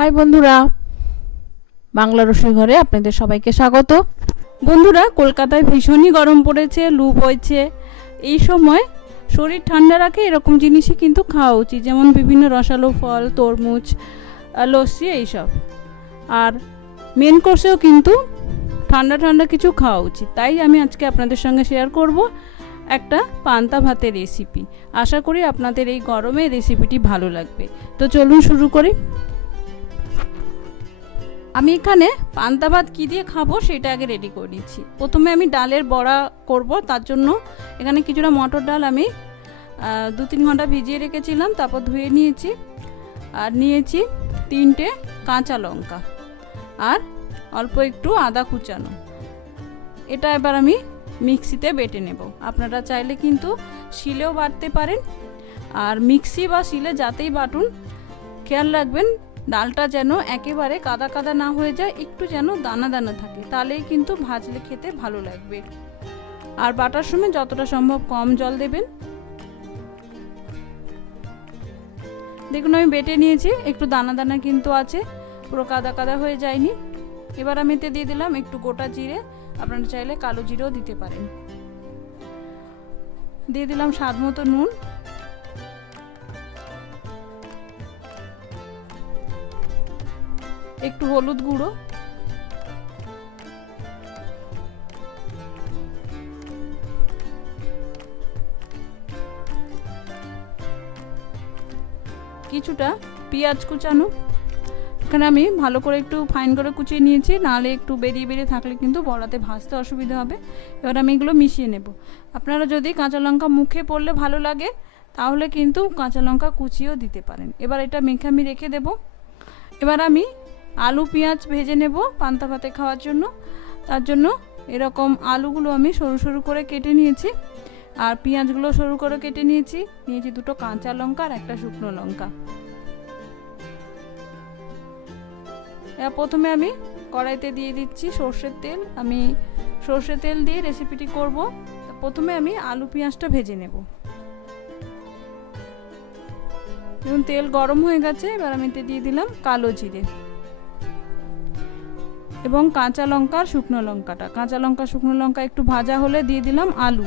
High বন্ধুরা, বাংলা রসোই ঘরে আপনাদের সবাইকে স্বাগত। বন্ধুরা, কলকাতায় ভীষণই গরম পড়েছে, লু বইছে। এই সময় শরীর ঠান্ডা রাখে এরকম জিনিসই কিন্তু খাওয়া উচিত, যেমন বিভিন্ন রসালো ফল, তরমুজ, লস্যি এইসব। আর মেন কোর্সেও কিন্তু ঠান্ডা ঠান্ডা কিছু খাওয়া উচিত। তাই আমি আজকে আপনাদের সঙ্গে শেয়ার করব একটা পান্তা ভাতের রেসিপি। আশা করি আপনাদের এই গরমে রেসিপিটি ভালো লাগবে। তো চলুন শুরু করি। আমি এখানে পান্তা ভাত কী দিয়ে খাবো সেটা আগে রেডি করে নিচ্ছি। প্রথমে আমি ডালের বড়া করব, তার জন্য এখানে কিছুটা মটর ডাল আমি 2-3 ঘন্টা ভিজিয়ে রেখেছিলাম, তারপর ধুয়ে নিয়েছি। আর নিয়েছি 3টে কাঁচা লঙ্কা আর অল্প একটু আদা কুচানো। এটা এবার আমি মিক্সিতে বেটে নেব। আপনারা চাইলে কিন্তু শিলেও বাটতে পারেন। আর মিক্সি বা শিলে যাতেই বাটুন, খেয়াল রাখবেন ডালটা যেন একেবারে কাদা কাদা না হয়ে যায়, একটু যেন দানা দানা থাকে, তাহলেই কিন্তু ভাজলে খেতে ভালো লাগবে। আর বাটার সময় যতটা সম্ভব কম জল দেবেন। দেখুন আমি বেটে নিয়েছি, একটু দানা দানা কিন্তু আছে, পুরো কাদা কাদা হয়ে যায়নি। এবার আমি এতে দিয়ে দিলাম একটু গোটা জিরে, আপনারা চাইলে কালো জিরেও দিতে পারেন। দিয়ে দিলাম স্বাদ মতো নুন, একটু হলুদ গুঁড়ো, কিছুটা পেঁয়াজ কুচানো। এখানে আমি ভালো করে একটু ফাইন করে কুচিয়ে নিয়েছি, নাহলে একটু বেরিয়ে বেরিয়ে থাকলে কিন্তু বড়াতে ভাজতে অসুবিধা হবে। এবার আমি এগুলো মিশিয়ে নেব। আপনারা যদি কাঁচা লঙ্কা মুখে পড়লে ভালো লাগে তাহলে কিন্তু কাঁচা লঙ্কা কুচিয়েও দিতে পারেন। এবার এটা মেখে আমি রেখে দেব। এবার আমি আলু পেঁয়াজ ভেজে নেব পান্তা ভাতে খাওয়ার জন্য। তার জন্য এরকম আলুগুলো আমি সরু সরু করে কেটে নিয়েছি, আর পেঁয়াজগুলো সরু করে কেটে নিয়েছি। 2টো কাঁচা লঙ্কা আর একটা শুকনো লঙ্কা। এবার প্রথমে আমি কড়াইতে দিয়ে দিচ্ছি সর্ষের তেল। আমি সর্ষের তেল দিয়ে রেসিপিটি করব। প্রথমে আমি আলু পেঁয়াজটা ভেজে নেব। দেখুন তেল গরম হয়ে গেছে। এবার আমি এতে দিয়ে দিলাম কালো জিরে এবং কাঁচা লঙ্কা আর শুকনো লঙ্কাটা। কাঁচা লঙ্কা শুকনো লঙ্কা একটু ভাজা হলে দিয়ে দিলাম আলু।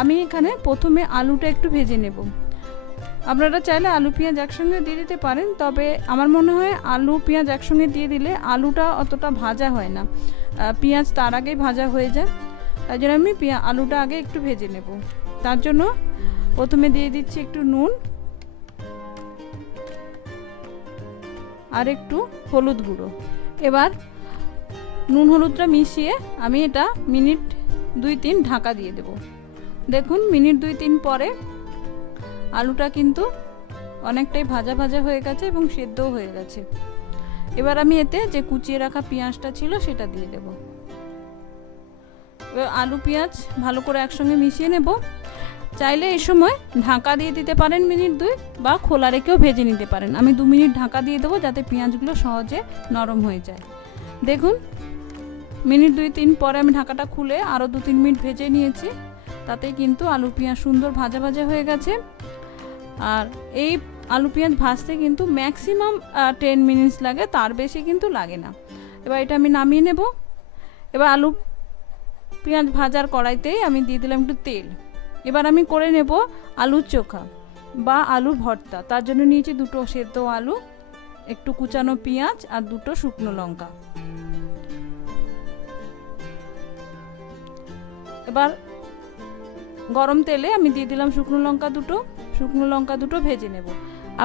আমি এখানে প্রথমে আলুটা একটু ভেজে নেব। আপনারা চাইলে আলু পেঁয়াজ একসঙ্গে দিয়ে দিতে পারেন, তবে আমার মনে হয় আলু পেঁয়াজ একসঙ্গে দিয়ে দিলে আলুটা অতটা ভাজা হয় না, পেঁয়াজ তার আগেই ভাজা হয়ে যায়। তাই জন্য আমি আলুটা আগে একটু ভেজে নেব। তার জন্য প্রথমে দিয়ে দিচ্ছি একটু নুন আর একটু হলুদ গুঁড়ো। এবার নুন হলুদটা মিশিয়ে আমি এটা মিনিট 2-3 ঢাকা দিয়ে দেব। দেখুন মিনিট 2-3 পরে আলুটা কিন্তু অনেকটাই ভাজা ভাজা হয়ে গেছে এবং সেদ্ধও হয়ে গেছে। এবার আমি এতে যে কুচিয়ে রাখা পেঁয়াজটা ছিল সেটা দিয়ে দেব। এবার আলু পেঁয়াজ ভালো করে একসঙ্গে মিশিয়ে নেব। চাইলে এই সময় ঢাকা দিয়ে দিতে পারেন মিনিট 2, বা খোলা রেখেও ভেজে নিতে পারেন। আমি 2 মিনিট ঢাকা দিয়ে দেবো যাতে পেঁয়াজগুলো সহজে নরম হয়ে যায়। দেখুন মিনিট 2-3 পরে আমি ঢাকাটা খুলে আরও 2-3 মিনিট ভেজে নিয়েছি। তাতে কিন্তু আলু পেঁয়াজ সুন্দর ভাজা ভাজা হয়ে গেছে। আর এই আলু পেঁয়াজ ভাজতে কিন্তু ম্যাক্সিমাম 10 মিনিটস লাগে, তার বেশি কিন্তু লাগে না। এবার এটা আমি নামিয়ে নেব। এবার আলু পেঁয়াজ ভাজার কড়াইতেই আমি দিয়ে দিলাম একটু তেল। এবার আমি করে নেব আলুর চোখা বা আলুর ভর্তা। তার জন্য নিয়েছি 2টো সেদ্ধ আলু, একটু কুচানো পেঁয়াজ আর 2টো শুকনো লঙ্কা। এবার গরম তেলে আমি দিয়ে দিলাম শুকনো লঙ্কা 2টো। শুকনো লঙ্কা 2টো ভেজে নেব।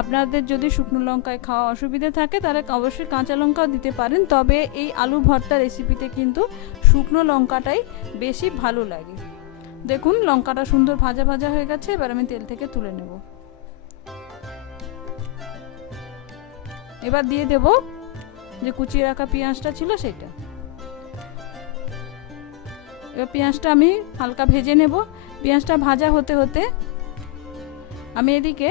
আপনাদের যদি শুকনো লঙ্কায় খাওয়া অসুবিধা থাকে তাহলে অবশ্যই কাঁচা লঙ্কাও দিতে পারেন, তবে এই আলু ভর্তা রেসিপিতে কিন্তু শুকনো লঙ্কাটাই বেশি ভালো লাগে। দেখুন লঙ্কাটা সুন্দর ভাজা ভাজা হয়ে গেছে। এবার আমি তেল থেকে তুলে নেব। এবার দিয়ে দেব যে কুচিয়ে রাখা পেঁয়াজটা ছিল সেটা। এবার পেঁয়াজটা আমি হালকা ভেজে নেব। পেঁয়াজটা ভাজা হতে হতে আমি এদিকে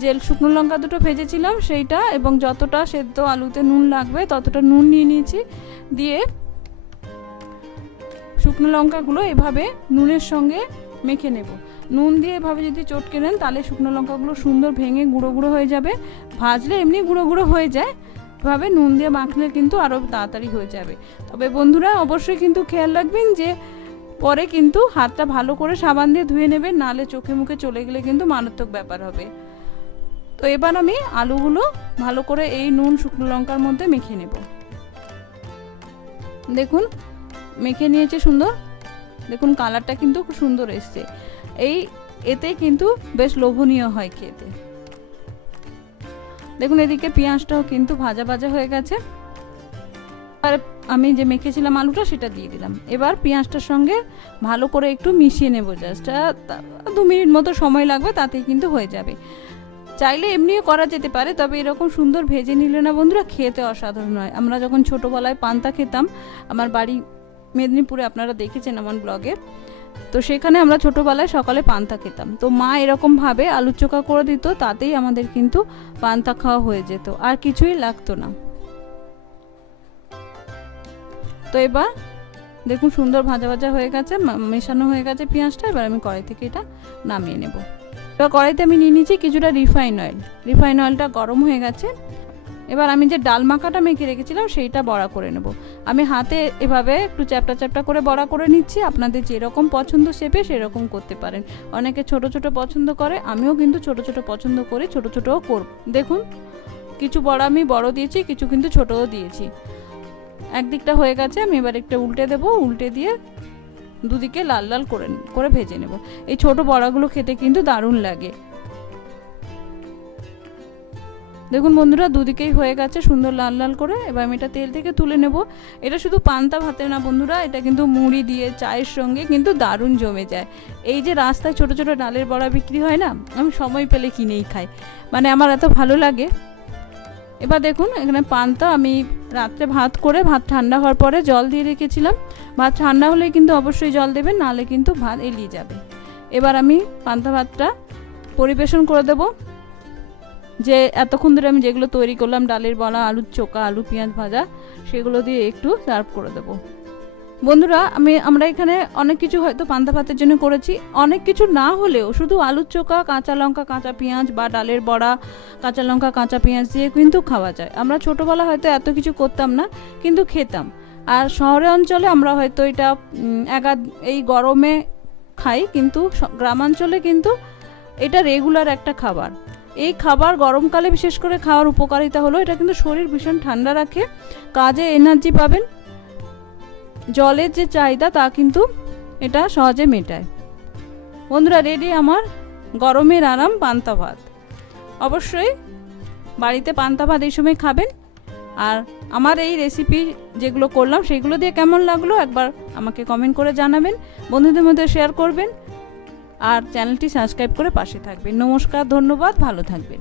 যে শুকনো লঙ্কা 2টো ভেজেছিলাম সেইটা এবং যতটা সেদ্ধ আলুতে নুন লাগবে ততটা নুন নিয়ে নিয়েছি। দিয়ে শুকনো লঙ্কাগুলো এভাবে নুনের সঙ্গে মেখে নেব। নুন দিয়ে এভাবে যদি চটকে নেন তাহলে শুকনো লঙ্কাগুলো সুন্দর ভেঙে গুঁড়ো গুঁড়ো হয়ে যাবে। ভাজলে এমনি গুঁড়ো গুঁড়ো হয়ে যায়, এভাবে নুন দিয়ে মাখলে কিন্তু আরও তাড়াতাড়ি হয়ে যাবে। তবে বন্ধুরা অবশ্যই কিন্তু খেয়াল রাখবেন যে পরে কিন্তু হাতটা ভালো করে সাবান দিয়ে ধুয়ে নেবেন, নাহলে চোখে মুখে চলে গেলে কিন্তু মারাত্মক ব্যাপার হবে। তো এবার আমি আলুগুলো ভালো করে এই নুন শুকনো লঙ্কার মধ্যে মেখে নেব। দেখুন মেখে নিয়েছে সুন্দর, দেখুন কালারটা কিন্তু খুব সুন্দর এসছে। এতে কিন্তু বেশ লোভনীয় হয় খেতে। দেখুন এদিকে পেঁয়াজটাও কিন্তু ভাজা ভাজা হয়ে গেছে। আর আমি যে মেখেছিলাম আলুটা সেটা দিয়ে দিলাম। এবার পেঁয়াজটার সঙ্গে ভালো করে একটু মিশিয়ে নেব, জাস্ট 2 মিনিট মতো সময় লাগবে, তাতেই কিন্তু হয়ে যাবে। চাইলে এমনিও করা যেতে পারে, তবে এরকম সুন্দর ভেজে নিলে না বন্ধুরা খেতে অসাধারণ হয়। আমরা যখন ছোটোবেলায় পান্তা খেতাম, আমার বাড়ি মেদিনীপুরে, আপনারা দেখেছেন আমার ব্লগে, তো সেখানে আমরা ছোটোবেলায় সকালে পান্তা খেতাম। তো মা এরকমভাবে আলুর চোখা করে দিত, তাতেই আমাদের কিন্তু পান্তা খাওয়া হয়ে যেত, আর কিছুই লাগতো না। তো এবার দেখুন সুন্দর ভাজা ভাজা হয়ে গেছে, মেশানো হয়ে গেছে পেঁয়াজটা। এবার আমি কড়াই থেকে এটা নামিয়ে নেব। এবার কড়াইতে আমি নিয়ে নিয়েছি কিছুটা রিফাইন অয়েল। রিফাইন অয়েলটা গরম হয়ে গেছে। এবার আমি যে ডাল মাখাটা মেখে রেখেছিলাম সেইটা বড়া করে নেব। আমি হাতে এভাবে একটু চ্যাপটা চ্যাপটা করে বড়া করে নিচ্ছি। আপনাদের যেরকম পছন্দ শেপে সেরকম করতে পারেন। অনেকে ছোট ছোট পছন্দ করে, আমিও কিন্তু ছোট ছোট পছন্দ করি, ছোট ছোটও করব। দেখুন কিছু বড়া আমি বড় দিয়েছি, কিছু কিন্তু ছোটও দিয়েছি। একদিকটা হয়ে গেছে, আমি এবার একটা উল্টে দেব। উল্টে দিয়ে দুদিকে লাল লাল করে ভেজে নেব। এই ছোট বড়াগুলো খেতে কিন্তু দারুণ লাগে। দেখুন বন্ধুরা দুদিকেই হয়ে গেছে সুন্দর লাল লাল করে। এবার আমি এটা তেল থেকে তুলে নেব। এটা শুধু পান্তা ভাতে না বন্ধুরা, এটা কিন্তু মুড়ি দিয়ে চায়ের সঙ্গে কিন্তু দারুণ জমে যায়। এই যে রাস্তায় ছোট ছোট ডালের বড়া বিক্রি হয় না, আমি সময় পেলে কিনেই খাই, মানে আমার এত ভালো লাগে। এবার দেখুন এখানে পান্তা আমি রাত্রে ভাত ঠান্ডা হওয়ার পরে জল দিয়ে রেখেছিলাম। ভাত ঠান্ডা হলেই কিন্তু অবশ্যই জল দেবেন, নাহলে কিন্তু ভাত এলিয়ে যাবে। এবার আমি পান্তা ভাতটা পরিবেশন করে দেব। যে এতক্ষণ ধরে আমি যেগুলো তৈরি করলাম, ডালের বড়া, আলুর চোখা, আলু পেঁয়াজ ভাজা, সেগুলো দিয়ে একটু সার্ভ করে দেব। বন্ধুরা আমরা এখানে অনেক কিছু হয়তো পান্তা ভাতের জন্য করেছি, অনেক কিছু না হলেও শুধু আলুর চোখা, কাঁচা লঙ্কা, কাঁচা পেঁয়াজ বা ডালের বড়া কাঁচা লঙ্কা, কাঁচা পেঁয়াজ দিয়ে কিন্তু খাওয়া যায়। আমরা ছোটোবেলা হয়তো এত কিছু করতাম না, কিন্তু খেতাম। আর শহরে অঞ্চলে আমরা হয়তো এটা এই গরমে খাই, কিন্তু গ্রামাঞ্চলে কিন্তু এটা রেগুলার একটা খাবার। এই খাবার গরমকালে বিশেষ করে খাওয়ার উপকারিতা হলো এটা কিন্তু শরীর ভীষণ ঠান্ডা রাখে, কাজে এনার্জি পাবেন, জলের যে চাহিদা তা কিন্তু এটা সহজে মেটায়। বন্ধুরা রেডি আমার গরমের আরাম পান্তা ভাত। অবশ্যই বাড়িতে পান্তা ভাত এই সময় খাবেন। আর আমার এই রেসিপি যেগুলো করলাম সেগুলো দিয়ে কেমন লাগলো একবার আমাকে কমেন্ট করে জানাবেন, বন্ধুদের মধ্যে শেয়ার করবেন, আর চ্যানেলটি সাবস্ক্রাইব করে পাশে থাকবেন। নমস্কার, ধন্যবাদ, ভালো থাকবেন।